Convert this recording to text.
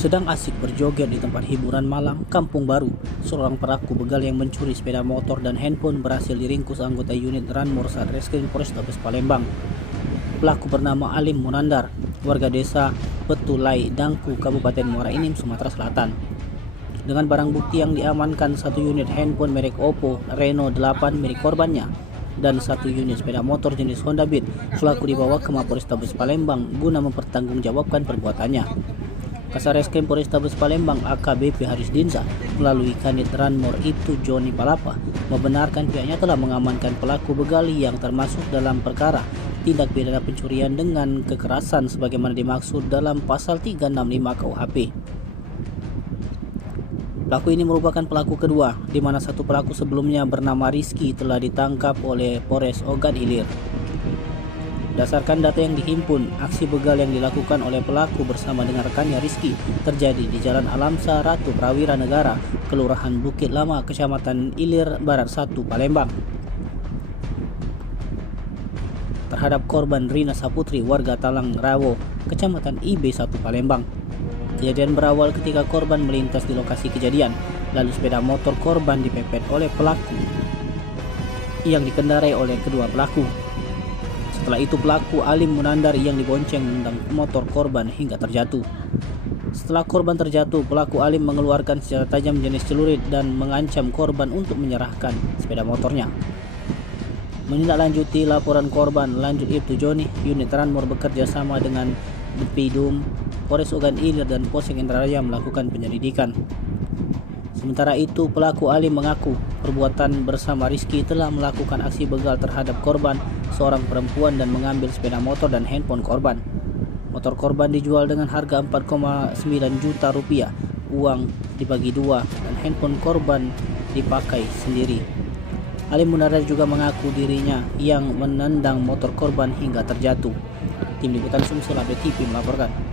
Sedang asik berjoget di tempat hiburan malam, Kampung Baru, seorang pelaku begal yang mencuri sepeda motor dan handphone berhasil diringkus anggota unit Ranmor Satreskrim Polrestabes Palembang. Pelaku bernama Alim Munandar, warga desa Petulai, Dangku, Kabupaten Muara Enim, Sumatera Selatan. Dengan barang bukti yang diamankan, satu unit handphone merek Oppo Reno 8 milik korbannya dan satu unit sepeda motor jenis Honda Beat, pelaku dibawa ke Mapolrestabes Palembang guna mempertanggungjawabkan perbuatannya. Kasareskrim Polrestabes Palembang AKBP Haris Dinza melalui Kanit Ranmor Ibtu Joni Palapa membenarkan pihaknya telah mengamankan pelaku begal yang termasuk dalam perkara tindak pidana pencurian dengan kekerasan sebagaimana dimaksud dalam pasal 365 KUHP. Pelaku ini merupakan pelaku kedua, di mana satu pelaku sebelumnya bernama Rizky telah ditangkap oleh Polres Ogan Ilir. Berdasarkan data yang dihimpun, aksi begal yang dilakukan oleh pelaku bersama dengan rekannya Rizky terjadi di Jalan Alamsa Ratu Prawira Negara, Kelurahan Bukit Lama, Kecamatan Ilir Barat 1, Palembang. Terhadap korban Rina Saputri, warga Talang Rawo, Kecamatan IB 1, Palembang. Kejadian berawal ketika korban melintas di lokasi kejadian, lalu sepeda motor korban dipepet oleh pelaku yang dikendarai oleh kedua pelaku. Setelah itu pelaku Alim Munandar yang dibonceng menendang motor korban hingga terjatuh. Setelah korban terjatuh, pelaku Alim mengeluarkan senjata tajam jenis celurit dan mengancam korban untuk menyerahkan sepeda motornya. Menindaklanjuti laporan korban, lanjut Ibtu Joni, unit Ranmor bekerja sama dengan Depidum, Polres Ogan Ilir dan Polsek Indralaya melakukan penyelidikan. Sementara itu, pelaku Alim mengaku perbuatan bersama Rizky telah melakukan aksi begal terhadap korban, seorang perempuan, dan mengambil sepeda motor dan handphone korban. Motor korban dijual dengan harga 4,9 juta rupiah, uang dibagi dua, dan handphone korban dipakai sendiri. Alim Munandar juga mengaku dirinya yang menendang motor korban hingga terjatuh. Tim Liputan Sumsel Update TV melaporkan.